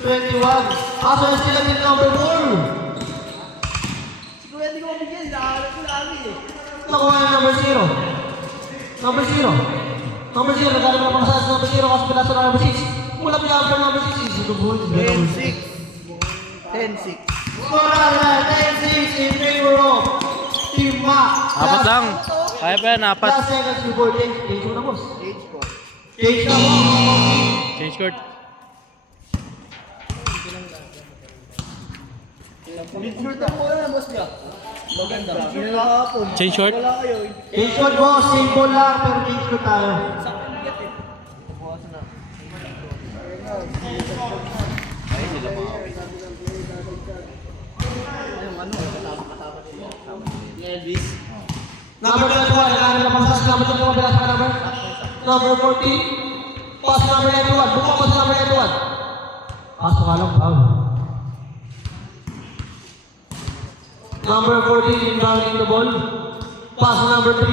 21. Aso na sila din number 4. Siguro hindi ko mabigyan. Lahat ko lagi eh. Nakuha na number 0. Number 0. Number 0. Nagaling na pang sa number 0 kasi pinasa na number 6. Mula pinasa na number 6. Easy to boot. 10-6. 10-6. Score na 10-6 in favor of Team Mac. Apat lang. Kaya pa yan, apat. Last seconds before change. Change mo na, boss. Age ko. Change na, boss. Change court. Sure na po na, boss niya. Maganda. Pinakapon. Change short. Wala kayo. Change shot, boss. Simple lang, pero change shot tayo. Bukasan na. Elvis. Number 21, nagkaroon na pasas. Number 21, bilas ka number. Number 14. Pass number 91. Buka pass number 91. Pass ka lang, foul. Number 14, inbounding the ball. Pass number 3.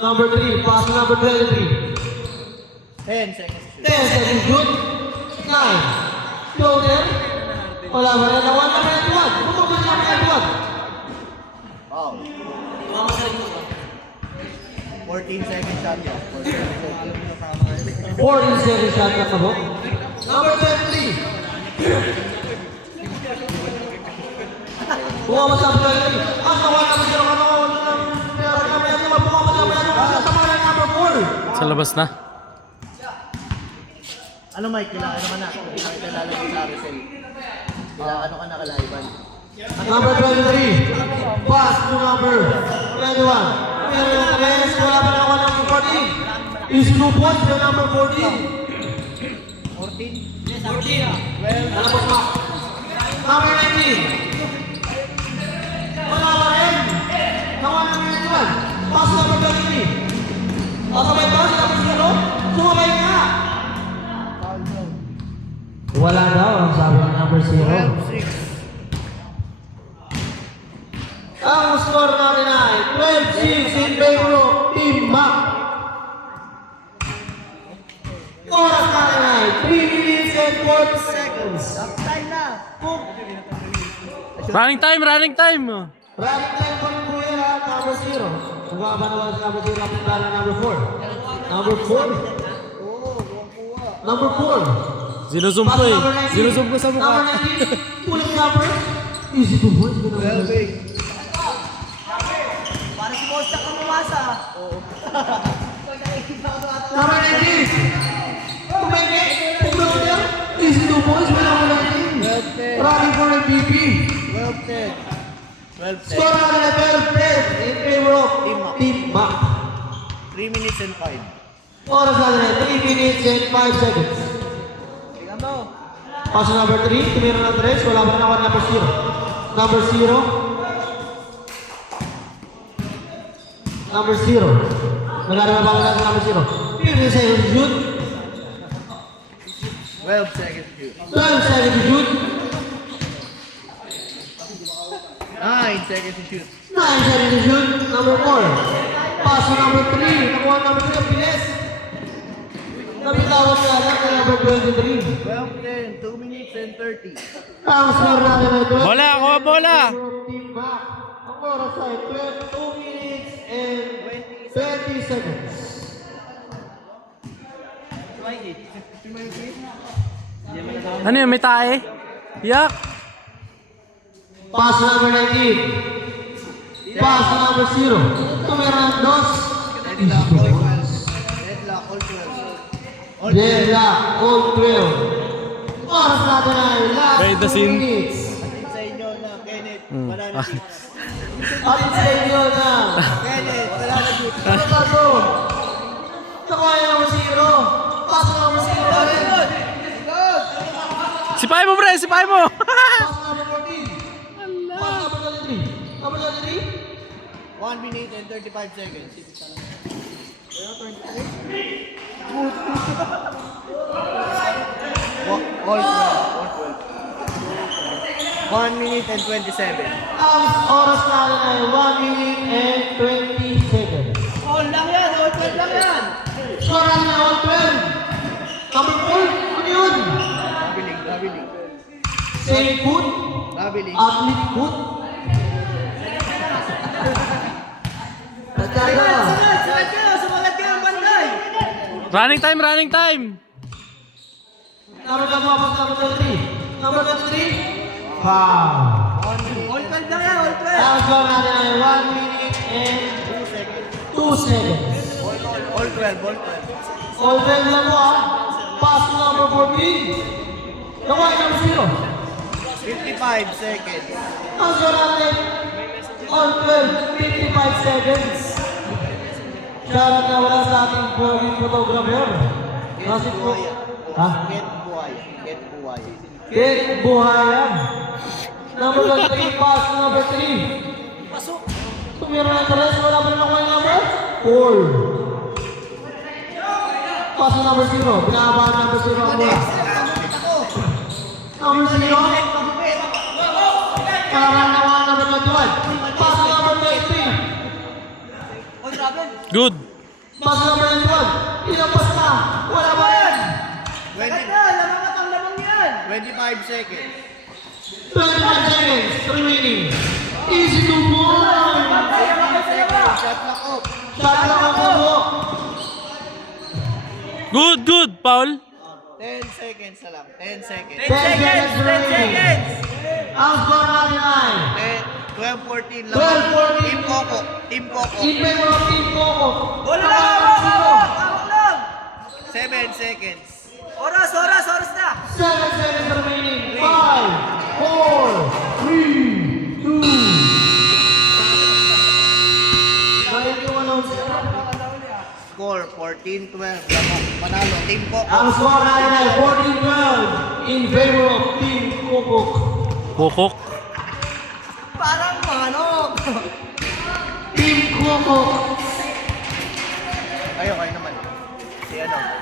Number 3, pass number 23. 10 seconds. 10 seconds shoot. 9. Floater. Wala ba rin? Nawan number 91. Buka pass number 91. Wow. 14 seconds shot yan. 14 seconds shot na kabo. Number 23. Buka mo sa number 23. Nakuha naman siya ng buka mo sa number 23. Sama na number 4. Sa labas na. Ano Mike, kailangan naman na. Kailangan kita lalagay sa RSL. Kailangan ano ka nakalaiban. Number 23. Pass to number 21. Pero yung tres, wala pa naman ng 14. Is 2 points to number 14. 14? 14. Ano po ma? Number 19. Wala pa rin. Nakuha number 21. Pass to number 23. Pasabay ba si number 0? Sumabay ka. Wala daw ang sabi ng number 0. 12-6. Ang score natin ay 12-6 in favor of Team Mac. Oras natin ay 3 minutes and 40 seconds. Time na. Boom. Running time, running time. Running time po po yan at number 0. Sugaba naman si number 0 at na number 4. Number 4. Oo, buwang kuha. Number 4. Sinusum ko eh. Sinusum ko sa mukha. Number 19. Pulang number. Easy to boot. 12-8. Para si Boss Chuck ang umasa. Oo. Number 19. Tumenge. Pulang niya. Easy to boot. Number 19. 12-10. Running for MVP. 12-10. 12-10. Score natin ay 12-10 in favor of Team Mac. 3 minutes and 5. Oras natin ay 3 minutes and 5 seconds. Tingnan mo. Pass number 3, tumira ng 3, wala pa rin ako number 0. Number 0. Number 0. Nagkaroon na ba ako number 0? 15 seconds to shoot. 12 seconds shoot. 12 seconds to shoot. 9 seconds to shoot. 9 seconds to shoot. Number 4. Pass number 3. Nakuha number 3 ang bilis. Napitawag ka lang na number 23. 12-10. 2 minutes and 30. Ang score natin ay 12. Bola, kuha bola. Team Mac. Ang oras ay 2 minutes and 20 seconds. Ano yun, may tae? Yak. Pass number 19. Pass number 0. Tumira ng 2. Deadlock all 12. Deadlock, all 12. Oras natin ay last Behind the 2 scene. minutes. Atin sa inyo na Kenneth. Banana shoot. At sa inyo na. Kenneth, banana shoot. Ano ba ito? Nakuha yung number 0. Pass number 0 pa rin. Sipahin mo, pre, sipahin mo. Pass number 14. Pass number 23. Number 23. 1 minute and 35 seconds. All 1 minute and 27. Ang oras natin ay 1 minute and 20 seconds. All lang yan! All 12 lang yan! Score natin ay all 12. Number 4. Ano yun? Nabiling Traveling. Safe food, Traveling. athlete food. Nagkaka. Running time, running time. Number 3. Number 3. Foul. Ang score natin ay 1 minute and 2 seconds. All 12. All 12 lang mo ah. Pass to number 14. Nakuha yung number 0. 55 seconds. Ang score natin all 12, 55 seconds. Shoutout na wala sa ating photographer. Kasi po, ha? Get Buhaya. Get Buhaya. Kate Buhayan. Number 3, pass to number 3. Pasok. Tumira na talas, wala pa rin ako yung number 4. Pass to number 0. Pinakabahan number 0 ang mula. Number 0. Parang naman number 21. Pass to number 23. Good. Pass to number 21. Inapas na. Wala ba yan? 25 seconds. 25 seconds remaining. Easy to ball. Shot lock off. Shot lang ang kubo. Good, good. Paul. 10 seconds na lang. 10 seconds. 10 seconds remaining. Ang score natin ay 12-14 lang. 12-14. Team Coco. Team Coco. in favor of Team Coco. 7 seconds. Oras na! 7 seconds remaining. 5, 4, 3, 2. Dahil yung announcer. Score 14-12. Panalo. Team Coco. Ang score natin ay 14-12 in favor of Team Coco. Bukok. Parang manok! Team Coco